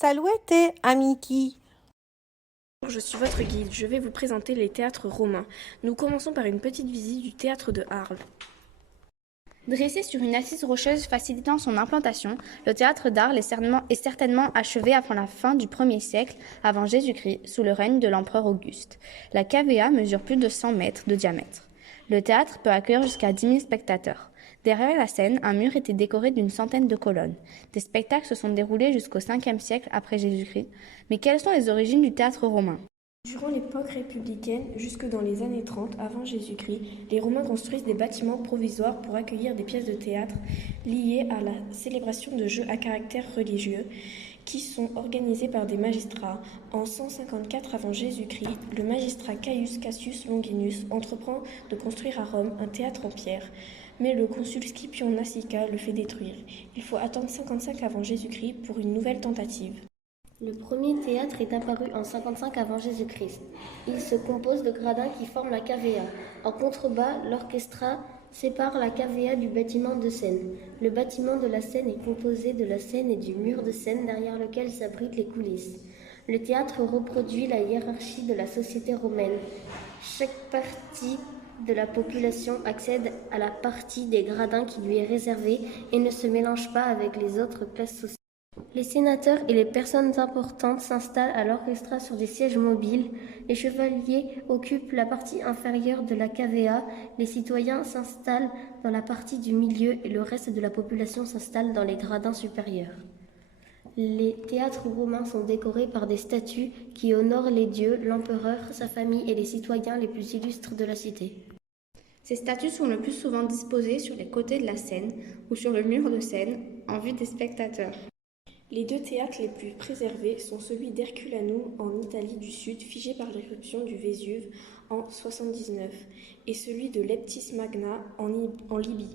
Salutare, amici! Je suis votre guide, je vais vous présenter les théâtres romains. Nous commençons par une petite visite du théâtre de Arles. Dressé sur une assise rocheuse facilitant son implantation, le théâtre d'Arles est certainement achevé avant la fin du 1er siècle avant Jésus-Christ, sous le règne de l'empereur Auguste. La cavea mesure plus de 100 mètres de diamètre. Le théâtre peut accueillir jusqu'à 10 000 spectateurs. Derrière la scène, un mur était décoré d'une centaine de colonnes. Des spectacles se sont déroulés jusqu'au 5e siècle après Jésus-Christ. Mais quelles sont les origines du théâtre romain ? Durant l'époque républicaine, jusque dans les années 30 avant Jésus-Christ, les Romains construisent des bâtiments provisoires pour accueillir des pièces de théâtre liées à la célébration de jeux à caractère religieux qui sont organisés par des magistrats. En 154 avant Jésus-Christ, le magistrat Caius Cassius Longinus entreprend de construire à Rome un théâtre en pierre, mais le consul Scipion Nasica le fait détruire. Il faut attendre 55 avant Jésus-Christ pour une nouvelle tentative. Le premier théâtre est apparu en 55 avant Jésus-Christ. Il se compose de gradins qui forment la cavea. En contrebas, l'orchestra sépare la cavea du bâtiment de scène. Le bâtiment de la scène est composé de la scène et du mur de scène derrière lequel s'abritent les coulisses. Le théâtre reproduit la hiérarchie de la société romaine. Chaque partie de la population accède à la partie des gradins qui lui est réservée et ne se mélange pas avec les autres classes sociales. Les sénateurs et les personnes importantes s'installent à l'orchestra sur des sièges mobiles. Les chevaliers occupent la partie inférieure de la cavea. Les citoyens s'installent dans la partie du milieu et le reste de la population s'installe dans les gradins supérieurs. Les théâtres romains sont décorés par des statues qui honorent les dieux, l'empereur, sa famille et les citoyens les plus illustres de la cité. Ces statues sont le plus souvent disposées sur les côtés de la scène ou sur le mur de scène en vue des spectateurs. Les deux théâtres les plus préservés sont celui d'Herculanum en Italie du Sud, figé par l'éruption du Vésuve en 79, et celui de Leptis Magna en Libye.